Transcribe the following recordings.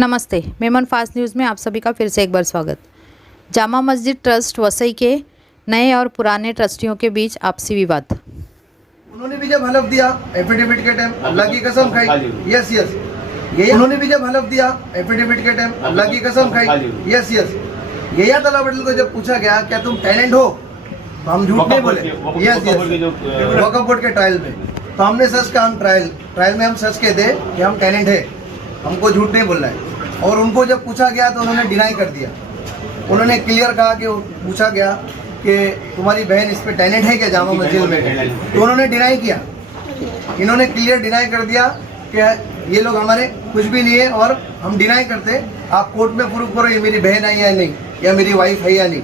नमस्ते, Memon fast news में आप सभी का फिर से एक बार स्वागत। जामा मस्जिद ट्रस्ट वसई के नए और पुराने ट्रस्टियों के बीच आपसी विवाद। उन्होंने भी जब हलफ दिया एफिडेविट के टाइम अल्लाह की कसम खाई, यस यस ये उन्होंने भी जब हलफ दिया एफिडेविट के टाइम अल्लाह की कसम खाई, यस यस ये अल्लाह पटेल को जब पूछा गया क्या तुम टैलेंट हो, तो हम झूठ नहीं बोले, यस यस वक्फ बोर्ड के ट्रायल में तो हमने सच कहा, हम ट्रायल में हम सच कहते कि हम टैलेंट है, हमको झूठ नहीं बोलना है। और उनको जब पूछा गया तो उन्होंने डिनाई कर दिया। उन्होंने क्लियर कहा कि पूछा गया कि तुम्हारी बहन इस पे टैलेंट है क्या जामा मस्जिद में, तो उन्होंने डिनाई किया। इन्होंने क्लियर डिनाई कर दिया कि ये लोग हमारे कुछ भी नहीं है और हम डिनाई करते, आप कोर्ट में प्रूव करो ये मेरी बहन है या नहीं, या मेरी वाइफ है या नहीं।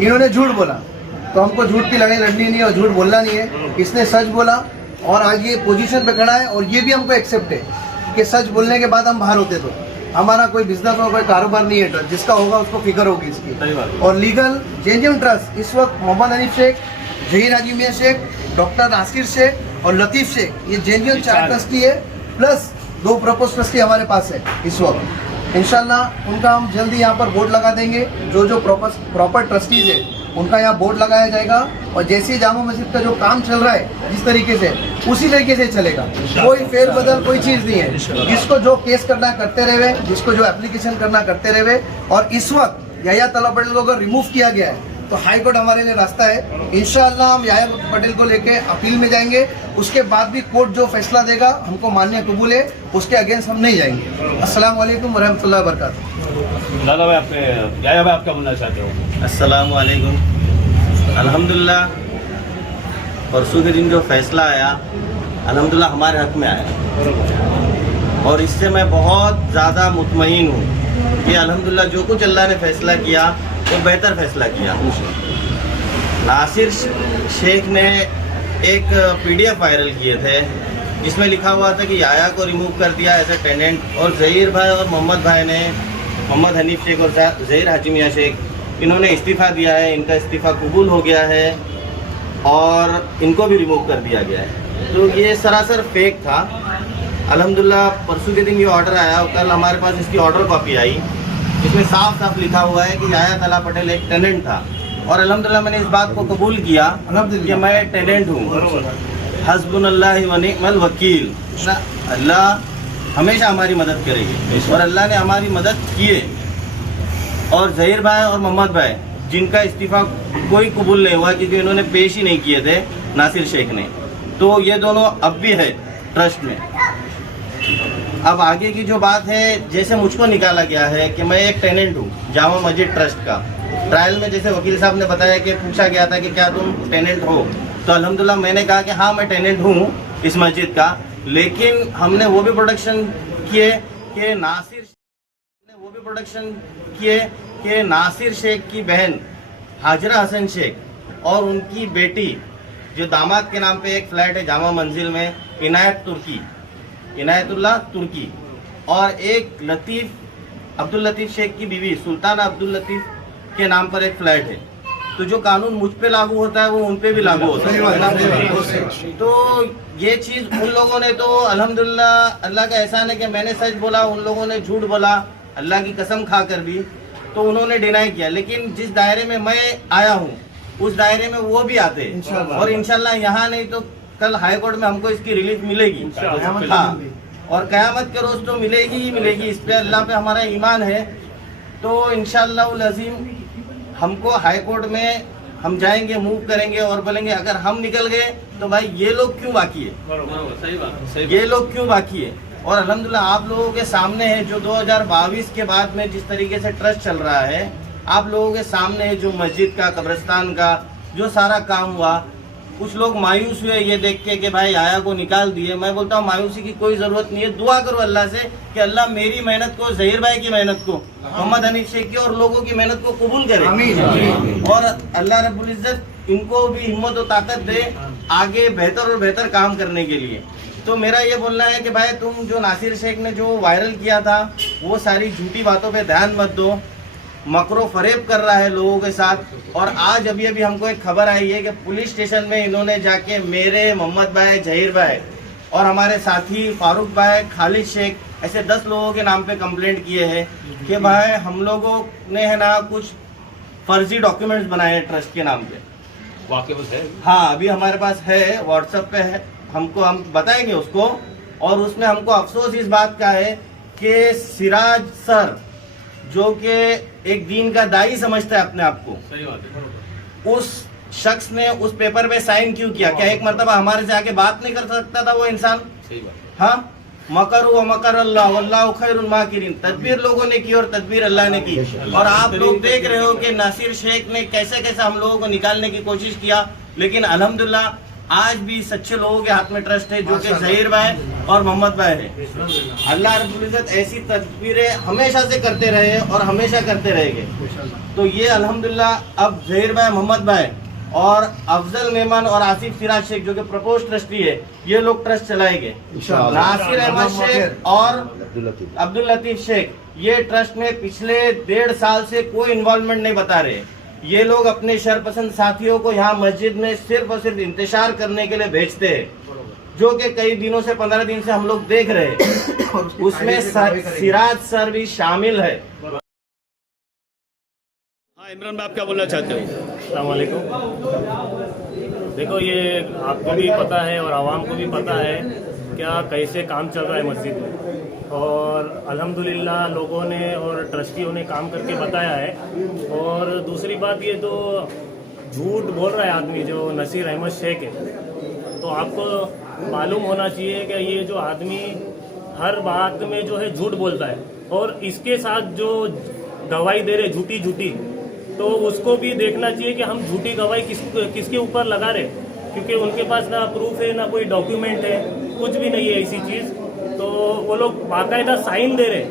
इन्होंने झूठ बोला, तो हमको झूठ की लड़ाई लड़नी नहीं है और झूठ बोलना नहीं है। इसने सच बोला और आज ये पोजीशन पे खड़ा है और ये भी हमको एक्सेप्ट है कि सच बोलने के बाद हम बाहर होते तो हमारा कोई बिजनेस और कोई कारोबार नहीं है, जिसका होगा उसको फिक्र होगी इसकी। और लीगल जेन्युइन ट्रस्ट इस वक्त मोहम्मद हनीफ शेख, जहीर हाजी मियां शेख, डॉक्टर नासिर शेख और लतीफ़ शेख, ये जेन्युइन 4 ट्रस्टी है, प्लस 2 प्रपोज ट्रस्टी हमारे पास है इस वक्त। इंशाल्लाह उनका हम जल्दी यहाँ पर बोर्ड लगा देंगे। जो प्रॉपर ट्रस्टीज है उनका यहाँ बोर्ड लगाया जाएगा और जैसे जामा मस्जिद का जो काम चल रहा है जिस तरीके से, उसी तरीके से चलेगा। कोई फेरबदल कोई चीज़ नहीं है। जिसको जो केस करना करते रहे, जिसको जो एप्लीकेशन करना करते रहे। और इस वक्त याया तला पटेल को अगर रिमूव किया गया है तो हाई कोर्ट हमारे लिए रास्ता है। इंशाअल्लाह हम याया पटेल को लेके अपील में जाएंगे, उसके बाद भी कोर्ट जो फैसला देगा हमको मान्य कबूल है, उसके अगेंस्ट हम नहीं जाएंगे। अस्सलाम वालेकुम वरहमतुल्लाहि वबरकातुहू। दादा भाई याया भाई आप क्या बोलना चाहते हो? अस्सलाम वालेकुम। अल्हम्दुलिल्लाह परसों के दिन जो फैसला आया अल्हम्दुलिल्लाह हमारे हक में आया और इससे मैं बहुत ज़्यादा मुतमईन हूँ कि अल्हम्दुलिल्लाह जो कुछ अल्लाह ने फैसला किया वो बेहतर फैसला किया। नासिर शेख ने एक PDF वायरल किए थे जिसमें लिखा हुआ था कि याया को रिमूव कर दिया एज ए टेनेंट, और जहीर भाई और मोहम्मद भाई ने, मोहम्मद हनीफ शेख और जहीर हाजी मियां शेख, इन्होंने इस्तीफ़ा दिया है, इनका इस्तीफ़ा कबूल हो गया है और इनको भी रिमूव कर दिया गया है। तो ये सरासर फेक था। अल्हम्दुलिल्लाह परसों के दिन ये ऑर्डर आया और कल हमारे पास इसकी ऑर्डर कॉपी आई, इसमें साफ साफ लिखा हुआ है कि याया तला पटेल एक टेनेंट था और अल्हम्दुलिल्लाह मैंने इस बात को कबूल किया कि मैं टेनेंट हूँ। हस्बुनल्लाह व निअमल वकील, अल्लाह हमेशा हमारी मदद करेगी और अल्लाह ने हमारी मदद किए। और जहीर भाई और मोहम्मद भाई जिनका इस्तीफ़ा कोई कबूल नहीं हुआ क्योंकि इन्होंने पेश ही नहीं किए थे नासिर शेख ने, तो ये दोनों अब भी है ट्रस्ट में। अब आगे की जो बात है, जैसे मुझको निकाला गया है कि मैं एक टेनेंट हूँ जामा मस्जिद ट्रस्ट का। ट्रायल में जैसे वकील साहब ने बताया कि पूछा गया था कि क्या तुम टेनेंट हो, तो अल्हम्दुलिल्लाह मैंने कहा कि हाँ मैं टेनेंट हूँ इस मस्जिद का। लेकिन हमने वो भी प्रोडक्शन किए कि नासिर शेख की बहन हाजरा हसन शेख और उनकी बेटी, जो दामाद के नाम पे एक फ्लैट है जामा मंजिल में, इनायतुल्लाह तुर्की, और एक अब्दुल लतीफ़ शेख की बीवी सुल्ताना अब्दुल लतीफ़ के नाम पर एक फ्लैट है। तो जो कानून मुझ पे लागू होता है वो उन पे भी लागू होता है। तो ये चीज़ उन लोगों ने, तो अल्हम्दुलिल्लाह अल्लाह का एहसान है कि मैंने सच बोला, उन लोगों ने झूठ बोला, अल्लाह की कसम खा कर भी, तो उन्होंने डिनाई किया। लेकिन जिस दायरे में मैं आया हूँ उस दायरे में वो भी आते हैं और इंशाल्लाह यहाँ नहीं तो कल हाई कोर्ट में हमको इसकी रिलीफ मिलेगी। हाँ, और क़यामत के रोज़ तो मिलेगी ही मिलेगी, इस पे अल्लाह पे हमारा ईमान है। तो इंशाअल्लाह उल अज़ीम हमको हाई कोर्ट में हम जाएंगे, मूव करेंगे और बोलेंगे अगर हम निकल गए तो भाई ये लोग क्यों बाकी है, सही बात, ये लोग क्यों बाकी है। और अल्हम्दुलिल्लाह आप लोगों के सामने है जो 2022 के बाद में जिस तरीके से ट्रस्ट चल रहा है, आप लोगों के सामने है जो मस्जिद का, कब्रिस्तान का जो सारा काम हुआ। कुछ लोग मायूस हुए ये देख के कि भाई आया को निकाल दिए। मैं बोलता हूँ मायूसी की कोई ज़रूरत नहीं है। दुआ करो अल्लाह से कि अल्लाह मेरी मेहनत को, जहीर भाई की मेहनत को, मोहम्मद हनीफ शेख की और लोगों की मेहनत को कबूल करे और अल्लाह रब्बुल इज़्ज़त इनको भी हिम्मत और ताकत दे आगे बेहतर और बेहतर काम करने के लिए। तो मेरा ये बोलना है कि भाई तुम जो नासिर शेख ने जो वायरल किया था वो सारी झूठी बातों पे ध्यान मत दो। मकरो फरेब कर रहा है लोगों के साथ। और आज अभी हमको एक खबर आई है कि पुलिस स्टेशन में इन्होंने जाके मेरे, मोहम्मद भाई, जहीर भाई और हमारे साथी फारूक भाई, खालिद शेख ऐसे 10 लोगों के नाम पे कंप्लेंट किए हैं कि भाई हम लोगों ने है ना कुछ फर्जी डॉक्यूमेंट्स बनाए हैं ट्रस्ट के नाम पे। वाकई में है। हाँ, अभी हमारे पास है, व्हाट्सएप पे है, हमको हम बताएंगे उसको। और उसमें हमको अफसोस इस बात का है कि सिराज सर जो कि एक दीन का दाई समझता है अपने आप को, सही बात है। उस शख्स ने उस पेपर पे साइन क्यों किया? क्या एक मर्तबा हमारे से आके बात नहीं कर सकता था वो इंसान? सही बात है। हाँ, मकर व मकर अल्लाह वल्लाहु खैरुल माकिरीन। तदबीर लोगों ने की और तदबीर अल्लाह ने की। और आप लोग देख रहे हो कि नासिर शेख ने कैसे कैसे हम लोगों को निकालने की कोशिश किया, लेकिन अल्हम्दुलिल्लाह आज भी सच्चे लोगों के हाथ में ट्रस्ट है, जो कि जहीर भाई और मोहम्मद भाई है। अल्लाह रब्बुल इज्जत ऐसी तदबीरें हमेशा से करते रहे और हमेशा करते रहेंगे। तो ये अल्हम्दुलिल्लाह अब जहीर भाई, मोहम्मद भाई और अफजल मेमन और आसिफ सिराज शेख जो कि प्रपोज ट्रस्टी है, ये लोग ट्रस्ट चलाएंगे। नासिर अहमद शेख और अब्दुल लतीफ शेख ये ट्रस्ट में पिछले 1.5 साल से कोई इन्वॉल्वमेंट नहीं बता रहे। ये लोग अपने शरपसंद साथियों को यहाँ मस्जिद में सिर्फ और सिर्फ इंतजार करने के लिए भेजते हैं, जो कि कई दिनों से 15 दिन से हम लोग देख रहे हैं। उसमें सिराज सर भी शामिल है। हाँ इमरान भाई, आप क्या बोलना चाहते हो? अस्सलाम वालेकुम। देखो, ये आपको भी पता है और आवाम को भी पता है क्या कैसे काम चल रहा है मस्जिद में, और अल्हम्दुलिल्लाह लोगों ने और ट्रस्टियों ने काम करके बताया है। और दूसरी बात, ये तो झूठ बोल रहा है आदमी जो नासिर अहमद शेख है, तो आपको मालूम होना चाहिए कि ये जो आदमी हर बात में जो है झूठ बोलता है, और इसके साथ जो गवाही दे रहे झूठी, तो उसको भी देखना चाहिए कि हम झूठी गवाही किसके ऊपर लगा रहे, क्योंकि उनके पास ना प्रूफ है ना कोई डॉक्यूमेंट है, कुछ भी नहीं है ऐसी चीज़। तो वो लोग बाकायदा साइन दे रहे,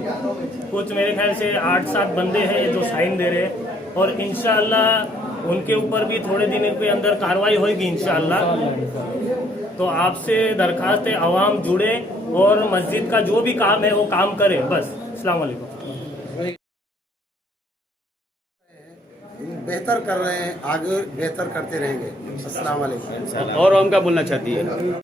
कुछ मेरे ख्याल से 8-7 बंदे हैं जो साइन दे रहे, और इंशाअल्लाह उनके ऊपर भी थोड़े दिनों के अंदर कार्रवाई होगी इंशाअल्लाह। तो आपसे दरखास्त है आवाम जुड़े और मस्जिद का जो भी काम है वो काम करे बस। अस्सलाम वालेकुम। बेहतर कर रहे हैं, आगे बेहतर करते रहेंगे। अस्सलाम वालेकुम। और हम क्या बोलना चाहती है?